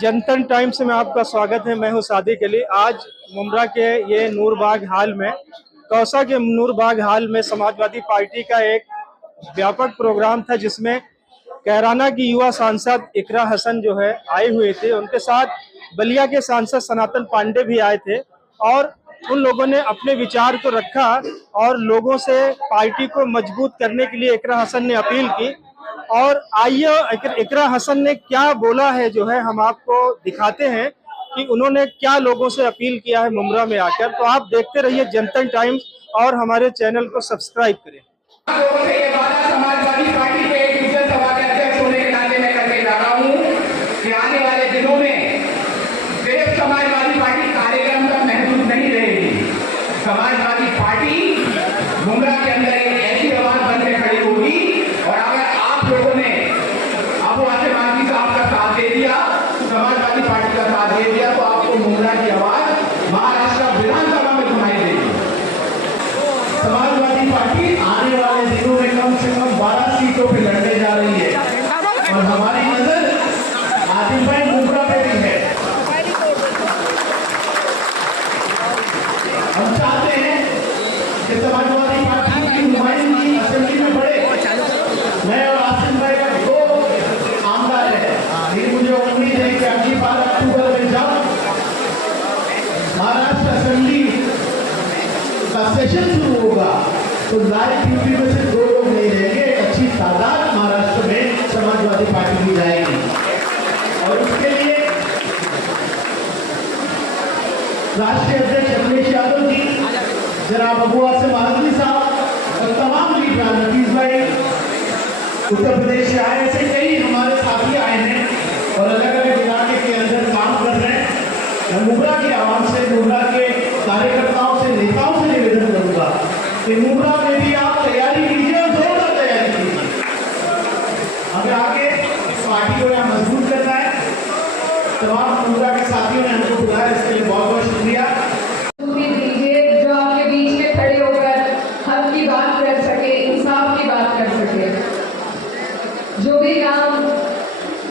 जनतन times में आपका स्वागत है। मैं हूं सादिक अली। आज मुमरा के ये नूरबाग हाल में, कौसा के नूरबाग हाल में समाजवादी पार्टी का एक व्यापक प्रोग्राम था, जिसमें कैराना की युवा सांसद इकरा हसन जो है आए हुए थे। उनके साथ बलिया के सांसद सनातन पांडे भी आए थे और उन लोगों ने अपने विचार को रखा और लोगों से पार्टी को मजबूत करने के लिए इकरा हसन ने अपील की। और आइए इकरा हसन ने क्या बोला है जो है हम आपको दिखाते हैं कि उन्होंने क्या लोगों से अपील किया है मुमरा में आकर। तो आप देखते रहिए जनतन टाइम्स और हमारे चैनल को सब्सक्राइब करें। समाजवादी पार्टी के एक डिवीजन सभा के अध्यक्ष होने के नाते मैं करके जा रहा हूं कि आने वाले दिनों में सिर्फ समाजवादी पार्टी कार्यक्रम का महसूस नहीं रहेगी। समाजवादी पार्टी मुमरा के अंदर एक ऐसी आवाज बन के खड़ी होगी और अगर आप लोगों ने अबू आसिम आजमी साहब का साथ दे दिया, समाजवादी पार्टी का साथ दे दिया, तो आपको मुमरा की आवाज महाराष्ट्र विधानसभा में सुनाई देगी। समाजवादी पार्टी आने वाले दिनों में कम से कम 12 सीटों पे लड़ने जा रही है और हमारी नजर आदिम भाई मुमरा पे भी है। हम चाहते हैं कि समाजवादी पार्टी की नुमाइंदगी असेंबली में बढ़े। मैं और आसिम भाई का 2 आमदार है, लेकिन मुझे उम्मीद है कि अगली बार अक्टूबर में जब महाराष्ट्र असेंबली का सेशन शुरू होगा तो लाइव ड्यूटी में से 2 लोग नहीं रहेंगे, एक अच्छी तादाद महाराष्ट्र में समाजवादी पार्टी की जाएगी। और उसके लिए राष्ट्रीय अध्यक्ष अखिलेश यादव जी, जनाब अबू आसिम आजमी साहब और तमाम लीडर, नफीस भाई उत्तर प्रदेश से आए, ऐसे कई हमारे साथी आए हैं और अलग अलग इलाके के अंदर काम कर रहे हैं। मैं मुमरा की आवाम से, मुमरा के कार्यकर्ताओं से, नेताओं से निवेदन करूंगा कि मुमरा में भी आप तैयारी कीजिए और जोरदार तैयारी कीजिए। हमें आगे इस पार्टी को यहाँ मजबूत करना है। तमाम मुमरा के साथियों ने हमको बुलाया, इसके लिए बहुत बहुत शुक्रिया। जो आपके बीच में खड़े होकर हक की बात कर सके, इंसाफ की बात कर सके। जो भी काम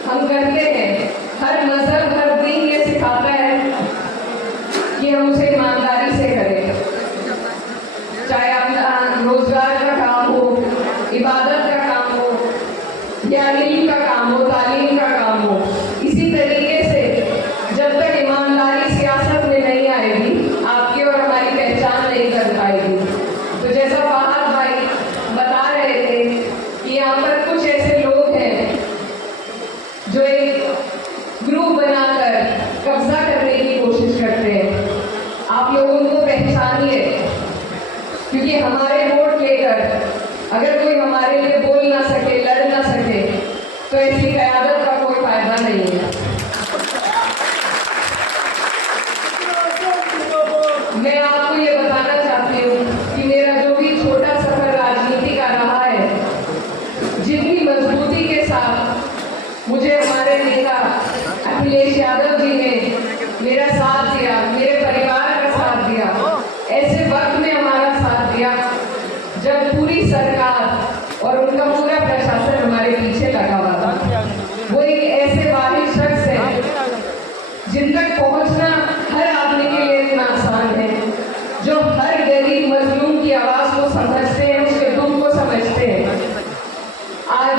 हम करते हैं, हर मजहब हर दीन ये सिखाता है कि हम उसे ईमानदारी से करें, चाहे अपना रोजगार का काम हो, इबादत का काम हो या इल्म का काम हो, तालीम का काम हो। इसी तरीके से जब तक ईमानदारी सियासत में नहीं आएगी, आपकी और हमारी पहचान नहीं कर पाएगी। तो जैसा फहद भाई बता रहे थे कि यहाँ पर कुछ ऐसे लोग हैं जो एक ग्रुप बनाकर कब्जा करने की कोशिश करते हैं। आप लोग उनको पहचानिए, क्योंकि हमारे वोट लेकर अगर कोई हमारे लिए बोल ना सके, लड़ ना सके, तो ऐसी क़यादत का कोई फायदा नहीं है। मैं आपको ये बताना चाहती हूँ कि मेरा जो भी छोटा सफर राजनीति का रहा है, जितनी मजबूती के साथ मुझे हमारे नेता अखिलेश यादव जी ने मेरा साथ दिया, मेरे परिवार का साथ दिया, ऐसे वक्त में हमारा साथ दिया जब पूरी सरकार और उनका पूरा प्रशासन हमारे पीछे लगा हुआ था। वो एक ऐसे वाहिद शख्स है जिन तक पहुंचना हर आदमी के लिए इतना आसान है, जो हर गरीब मजलूम की आवाज को समझते हैं, उसके दुख को समझते हैं। आज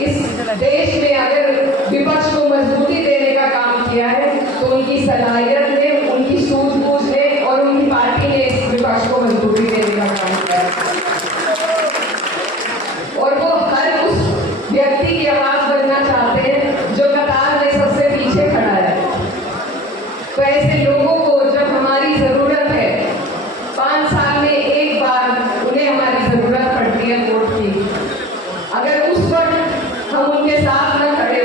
इस देश में अगर विपक्ष को मजबूती देने का काम किया है तो उनकी सलाहियत ने, उनकी सूझबूझ ने और उनकी पार्टी ने इस विपक्ष को मजबूती देने का काम किया है। और वो हर उस व्यक्ति की आवाज बनना चाहते हैं जो कतार में सबसे पीछे खड़ा है। तो ऐसे लोगों को जब हमारी जरूरत है, 5 साल में एक बार उन्हें हमारी जरूरत पड़ती है वोट की, अगर उस वक्त हम उनके साथ न खड़े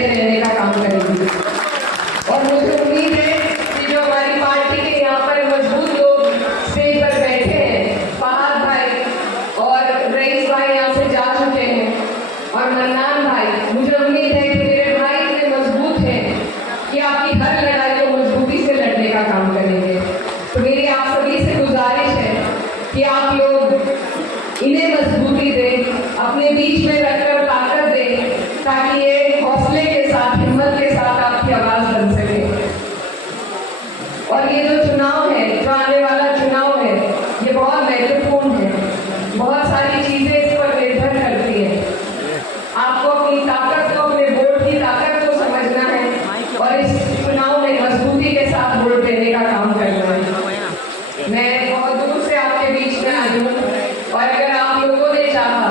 खड़े रहने का काम करेंगी। और मुझे उम्मीद है कि जो हमारी पार्टी के यहाँ पर मजबूत लोग स्टेज पर बैठे हैं, फहाद भाई और रईस भाई यहाँ से जा चुके हैं, और मन्नान भाई, मुझे उम्मीद है कि मेरे भाई इतने मजबूत हैं कि आपकी हर लड़ाई को मजबूती से लड़ने का काम करेंगे। तो मेरी आप सभी से गुजारिश है कि आप लोग इन्हें मजबूती दें, अपने बीच में रखकर ताकत दें, ताकि ये हौसले के साथ, हिम्मत के साथ आपकी आवाज बन सके। और ये जो चुनाव है, जो आने वाला चुनाव है, ये बहुत महत्वपूर्ण है। बहुत सारी चीजें इस पर निर्भर करती हैं। आपको अपनी ताकत को, अपने वोट की ताकत को समझना है और इस चुनाव में मजबूती के साथ वोट देने का काम करना है। मैं बहुत दूर से आपके बीच में आई हूँ, और अगर आप लोगों ने चाहा,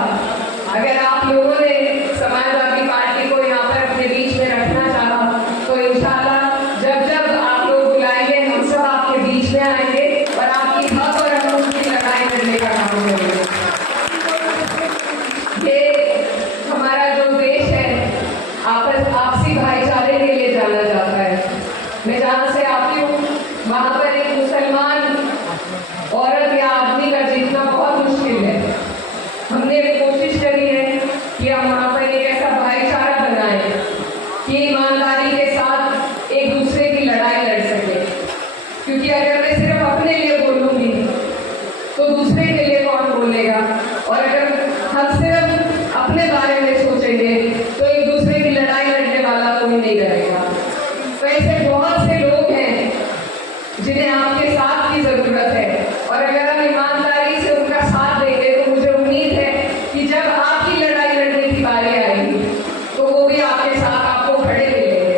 अगर आप लोगों ने समाजवादी पार्टी को यहाँ पर अपने बीच में रखना चाहा, तो इंशाल्लाह जब जब आप लोग बुलाएंगे, हम सब आपके बीच में आएंगे और आपकी हक और हकूक़ की लड़ाई करने का काम करेंगे। ये हमारा जो देश है आपसी भाईचारे के लिए जाना जाता है। मैं जहाँ से आती हूँ वहाँ पर एक मुसलमान औरत या आदमी का जीतना बहुत मुश्किल है। हमने कोशिश करी है कि हम वहाँ पर एक ऐसा भाईचारा बनाएं कि ईमानदारी के साथ एक दूसरे की लड़ाई लड़ सके। क्योंकि अगर मैं सिर्फ अपने लिए बोलूँगी तो दूसरे के लिए कौन बोलेगा, और अगर हम सिर्फ अपने बारे में सोचेंगे तो एक दूसरे की लड़ाई लड़ने वाला कोई नहीं रहेगा। तो ऐसे बहुत से लोग हैं जिन्हें आपके साथ की जरूरत है, और अगर हम ईमानदारी से उनका साथ देंगे तो मुझे उम्मीद है कि जब आपकी लड़ाई लड़ने की बारी आएगी तो वो भी आपके साथ आपको खड़े मिलेंगे।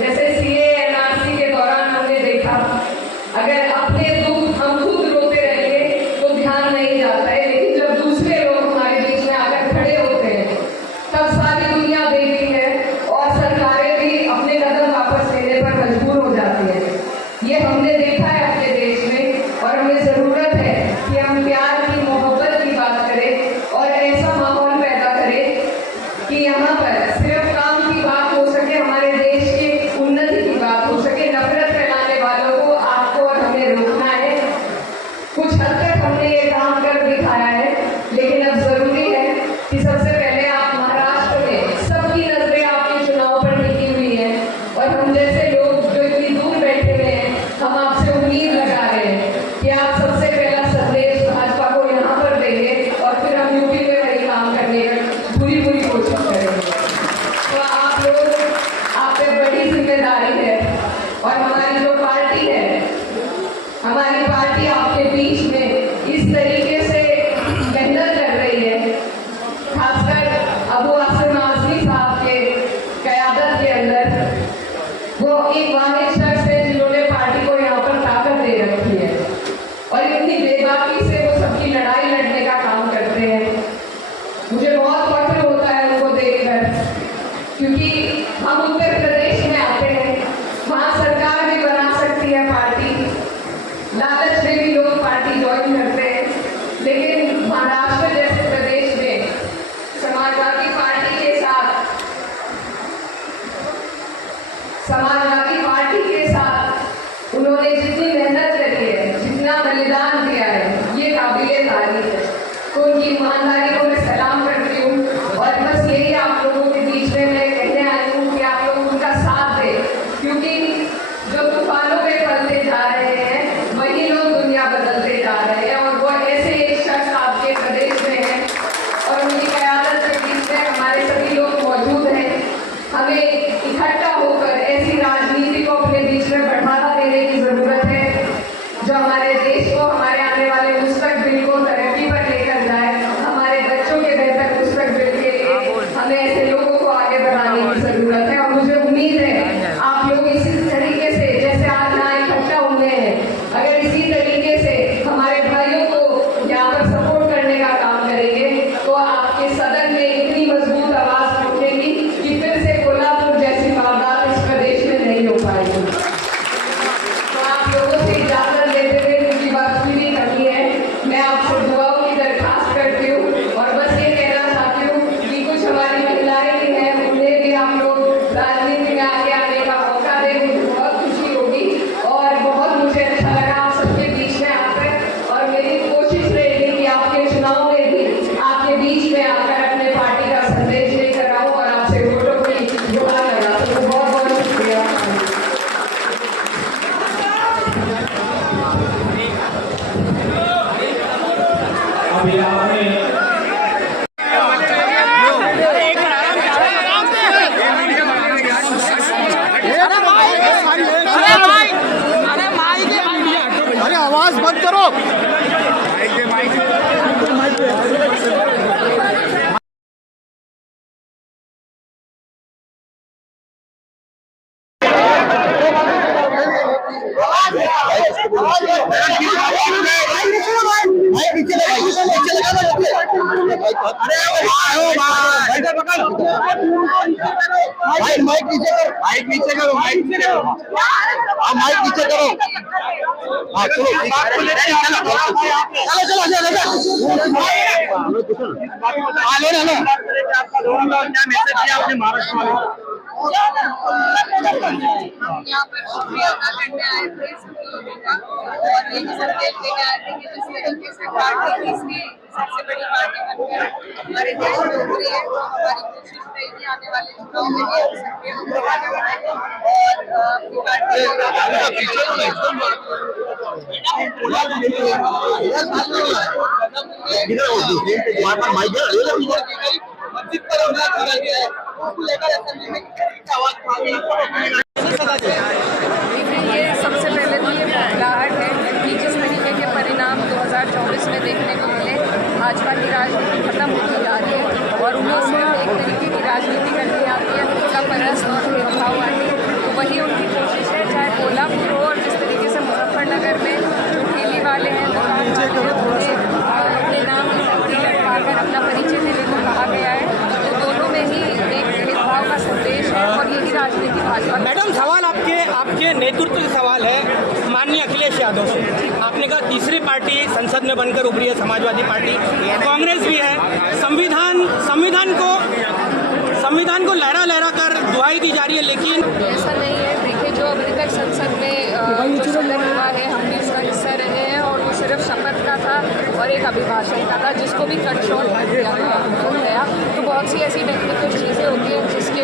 जैसे CAA NRC के दौरान हमने देखा, अगर अपने दुख हम खुद रोते रहेंगे तो ध्यान नहीं जाता है, लेकिन जब दूसरे लोग हमारे बीच में आकर खड़े होते हैं तब सारी दुनिया देखती है और सरकारें भी अपने कदम वापस लेने पर मजबूर हो जाती है। ये हमने देखा है अपने देश में, और हमें जरूरत है कि हम प्यार की, मोहब्बत की बात करें और ऐसा माहौल पैदा करें कि यहाँ पर सिर्फ काम की बात हो सके, हमारे देश की उन्नति की बात हो सके। नफरत फैलाने वालों को आपको और हमें रोकना है। कुछ हद तक हमने ये काम कर दिखाया है, लेकिन अब जरूरी है कि सबसे पहले आप महाराष्ट्र में, सबकी नजरें आपके चुनाव पर टिकी हुई है, और हम जैसे लोग जो इतनी दूर बैठे हुए हैं, हम आपसे उम्मीद लगा रहे हैं कि आप सबसे पहला संदेश भाजपा को यहाँ पर देंगे, और फिर हम यूपी में वही काम करने की पूरी कोशिश करेंगे। तो आप लोग, आप पे बड़ी जिम्मेदारी है, और हमारी जो पार्टी है, हमारी पार्टी आपके बीच में इस तरीके से मेहनत कर रही है, खासकर अबू आसिम आजमी साहब के क़यादत के अंदर। वो एक वाहिद शख्स है जिन्होंने पार्टी को यहाँ पर ताकत दे रखी है, और इतनी बेबाकी से वो सबकी लड़ाई लड़ने का काम करते हैं। मुझे बहुत फख्र होता है उनको देखकर, क्योंकि हम उत्तर प्रदेश में आते हैं, वहाँ सरकार भी बना सकती है पार्टी, लालच में भी लोग पार्टी ज्वाइन करते हैं, लेकिन महाराष्ट्र जैसे प्रदेश में समाजवादी पार्टी के साथ उन्होंने जितनी मेहनत करी है, जितना बलिदान दिया है, ये काबिले तारीफ है। तो उनकी ईमानदारी को मैं सलाम करती हूँ, और बस यही आप लोगों के बीच में मैं कहने आई हूँ कि आप लोग उनका साथ दें, क्योंकि जो तूफानों में पलते जा रहे हैं वही लोग दुनिया बदलते जा रहे हैं, और वो ऐसे एक शख्स आपके प्रदेश में है, और उनकी क़यादत के बीच में हमारे सभी लोग मौजूद हैं। हमें इकट्ठा होकर ऐसी राजनीति को अपने बीच में बढ़ावा देने की जरूरत है जो हमारे देश को, हमारे आने वाले मुस्तकबिल को तरक्की पर लेकर जाए। हमारे बच्चों के बेहतर मुस्तकबिल के लिए हमें ऐसे लोगों को आगे बढ़ाने की जरूरत है, और मुझे उम्मीद है आप लोग इसी तरीके से, जैसे आज यहाँ इकट्ठा हुए हैं, अगर इसी तरीके से हमारे भाइयों को यहाँ पर सपोर्ट करने का काम करेंगे तो आपके सदन में इतनी मजबूत आवाज उठेगी कि फिर से कोल्हापुर जैसी वारदात इस राजनीति में आगे आने का मौका दे, मुझे बहुत खुशी होगी और बहुत मुझे अच्छा लगा आप सबके बीच में आकर। और मेरी कोशिश रहेगी कि आपके चुनाव में भी आपके बीच में आकर अपने पार्टी का संदेश लेकर आऊं और आपसे वोटों की गुहार लगाऊं। तो बहुत बहुत शुक्रिया। अभी आपने अरे आवाज बंद करो। माइक नीचे करो, माइक नीचे करो, माइक नीचे करो, माइक नीचे करो। हाँ चलो चलो चलो क्या मैसेज दिया आपने महाराष्ट्र वाले? हम यहाँ पर शुक्रिया अदा करने आए थे सभी लोगों का और ये संदेश लेके आए थे कि जिस तरीके से पार्टी तीसरी सबसे बड़ी पार्टी बनकर हमारे देश में उभरी है, तो हमारी कोशिश रहेगी आने वाले चुनाव में भी हम सक्रिय होकर आगे बढ़ेंगे और अपनी पार्टी ये सबसे पहले तो ये बदलाहट है कि जिस तरीके के परिणाम 2024 में देखने को मिले, भाजपा की राजनीति खत्म होती जा रही है और उन्हें सिर्फ एक तरीके की राजनीति करनी आती है, उसका परस्त और भेदभाव आती है। तो वही उनकी कोशिश है, चाहे कोल्हापुर हो और जिस तरीके से मुजफ्फरनगर में जो ठेली वाले हैं, दुकान वाले हैं, उन्हें अपने नाम की शक्ति लगवाकर अपना परिचय देने को कहा गया है। तो दोनों में ही एक भेदभाव का संदेश है और यही राजनीति भाजपा। मैडम सवाल आपके नेतृत्व का सवाल है माननीय अखिलेश यादव से। आपने कहा तीसरी पार्टी संसद में बनकर उभरी है समाजवादी पार्टी, कांग्रेस भी है। संविधान को लहरा लहरा कर दुहाई दी जा रही है, लेकिन ऐसा नहीं है। देखिए, जो अभी तक संसद में जो सदन हुआ है, हम भी उसका हिस्सा रहे हैं और वो सिर्फ शपथ का था और एक अभिभाषण का था, जिसको भी कट शॉर्ट कर दिया गया। तो बहुत सी ऐसी टेक्निकल चीज़ें होती हैं जिसके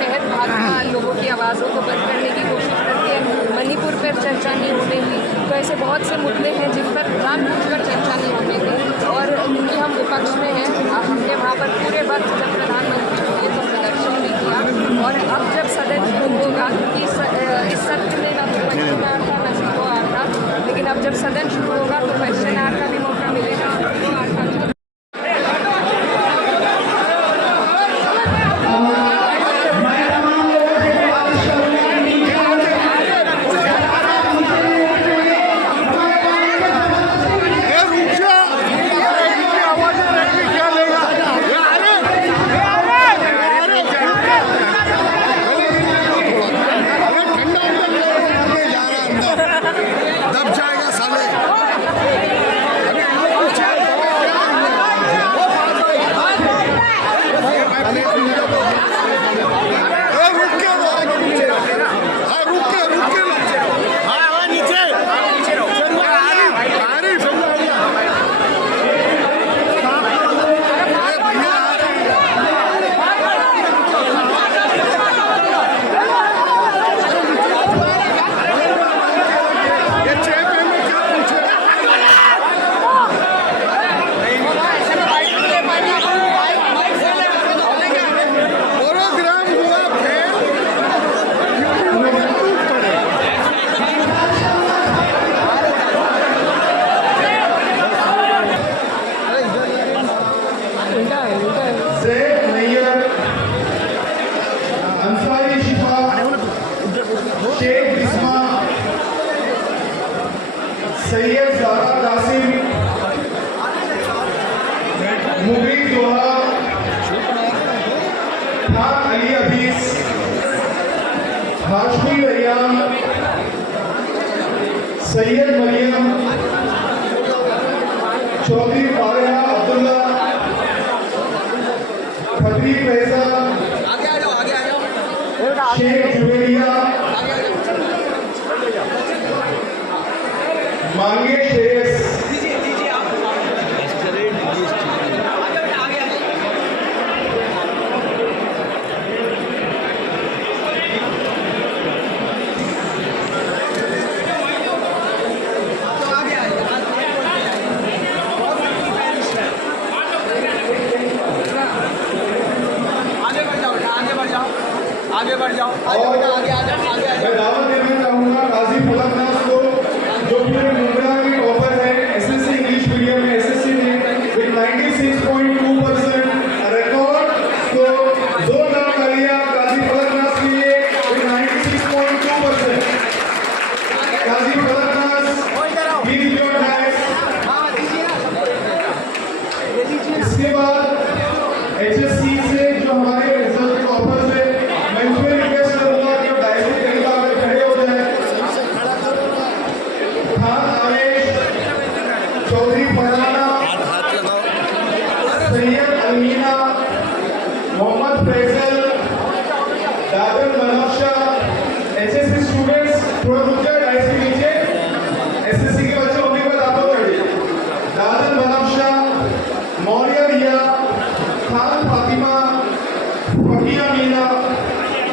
तहत भाजपा लोगों की आवाज़ों को बंद करने की कोशिश करती है। मणिपुर पर चर्चा नहीं होने दी, तो ऐसे बहुत से मुद्दे हैं जिन पर जानबूझकर चर्चा नहीं होने दी और क्योंकि हम विपक्ष में हैं, हमने वहाँ पर पूरे वक्त जब प्रधानमंत्री हुए तो प्रदर्शन भी किया। और अब जब सदन शुरू होगा, क्योंकि इस सत्र में ना तो क्वेश्चन आवर था ना जीरो आवर था, लेकिन अब जब सदन शुरू होगा तो क्वेश्चन आवर का भी मौका मिलेगा और जीरो आवर का भी। सैयद ज़ारा कासिम, मुबीन दोहा, खान अली हफीज, हाशमी रैयान, सैयद मरियम, चौधरी फारिहा अब्दुल्ला, खतरी फैजा शेख जुवेरिया, मांगे शेख, आगे बढ़ जाओ और मैं दावत देना चाहूंगा काजी फलकनाथ को, जो पूरे मुंब्रा के टॉपर है एसएससी इंग्लिश मीडियम में, एसएससी में विद 96.2% रिकॉर्ड। तो जोरदार तालियां काजी फलकनाथ के लिए with 96.2%। Qazi Falaknath please your dais. इसके बाद एचएससी से जो हमारे रिजल्ट के टॉपर्स है, मैं उनसे रिक्वेस्ट करूंगा कि वो डाइस के करीब आकर खड़े हो जाए। खान आवेश, चौधरी फरहाना, सैयद अलमीना, मोहम्मद फैसल, दादर बनफ्शा। एचएससी स्टूडेंट्स थोड़ा रुक जाए डाइस के नीचे। एसएससी के बच्चे होने के बाद आप लोग खड़े। दादर बनफ्शा, मौर्य रिया, खान फातिमा, फकिया मीना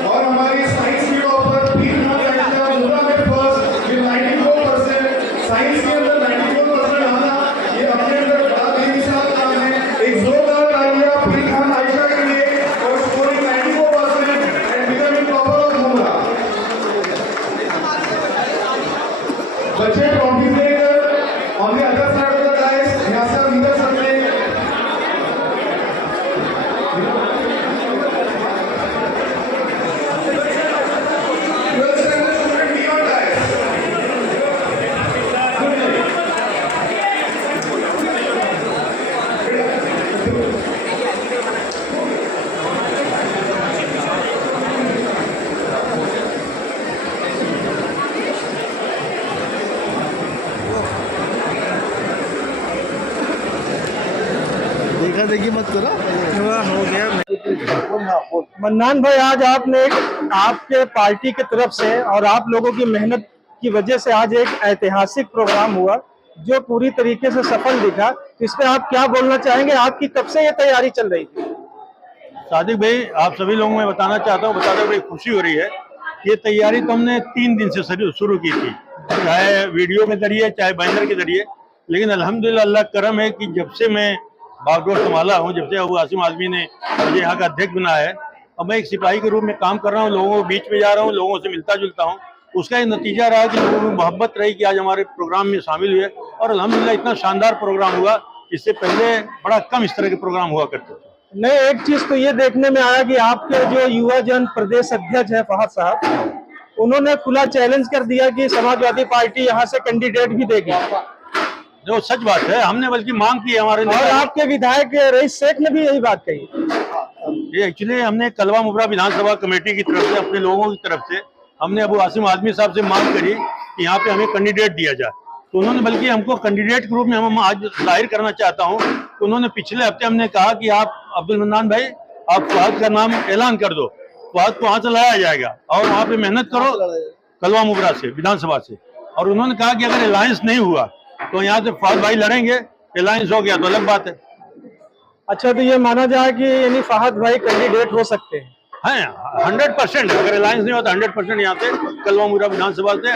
और हमारी साइंस की टॉपर पीर मोहम्मद मुंब्रा में फर्स्ट विद 94%। साइंस के अंदर 94% आना ये अपने अंदर बड़ा बेमिसाल काम है। एक जोरदार तालियां पीर खान आयशा के लिए और scoring 94% and becoming topper of Mumbra. बच्चे ट्रॉफी लेकर on the other side of the dice यहां से निकल सकते हैं। देखा देखी मत करो। हो गया। मन्नान भाई, आज आपने आपके पार्टी की तरफ से और आप लोगों की मेहनत की वजह से आज एक ऐतिहासिक प्रोग्राम हुआ जो पूरी तरीके से सफल दिखा। तो इस पे आप क्या बोलना चाहेंगे? आपकी कब से ये तैयारी चल रही थी? सादिक भाई, आप सभी लोगों में बताना चाहता हूँ, बताते बड़ी खुशी हो रही है। ये तैयारी तो हमने 3 दिन से शुरू की थी, चाहे वीडियो के जरिए चाहे बैनर के जरिए। लेकिन अल्हम्दुलिल्लाह अल्लाह करम है कि जब से मैं बागडोर संभाला हूँ, जब से अबू आसिम आजमी ने मुझे यहाँ का अध्यक्ष बनाया है, अब मैं एक सिपाही के रूप में काम कर रहा हूँ, लोगों के बीच में जा रहा हूँ, लोगों से मिलता जुलता हूँ। उसका ये नतीजा रहा कि लोगों में मोहब्बत रही कि आज हमारे प्रोग्राम में शामिल हुए और अल्हम्दुलिल्लाह इतना शानदार प्रोग्राम हुआ। इससे पहले बड़ा कम इस तरह के प्रोग्राम हुआ करते थे। नहीं, एक चीज तो ये देखने में आया कि आपके जो युवा जन प्रदेश अध्यक्ष है फहद साहब, उन्होंने खुला चैलेंज कर दिया कि समाजवादी पार्टी यहाँ से कैंडिडेट भी देगी। जो सच बात है, हमने बल्कि मांग की है हमारे और आपके विधायक रईस शेख ने भी यही बात कही। ये एक्चुअली हमने कलवा मुब्रा विधानसभा कमेटी की तरफ से, अपने लोगों की तरफ से हमने अबू आसिम आजमी साहब से मांग करी कि यहाँ पे हमें कैंडिडेट दिया जाए। तो उन्होंने बल्कि हमको कैंडिडेट के रूप में हम आज जाहिर करना चाहता हूँ। उन्होंने पिछले हफ्ते हमने कहा कि आप अब्दुल मन्नान भाई, आप फहद का नाम ऐलान कर दो, फहद को वहाँ से लाया जाएगा और वहाँ पे मेहनत करो कलवा मुब्रा से, विधानसभा से। और उन्होंने कहा कि अगर अलायंस नहीं हुआ तो यहाँ से फहद भाई लड़ेंगे, अलायंस हो गया तो अलग बात है। अच्छा, तो ये माना जाए कि यानी फहद भाई कैंडिडेट हो सकते हैं? हाँ, 100%। अगर अलायंस नहीं होता 100% यहाँ से कलवा मुब्रा विधानसभा से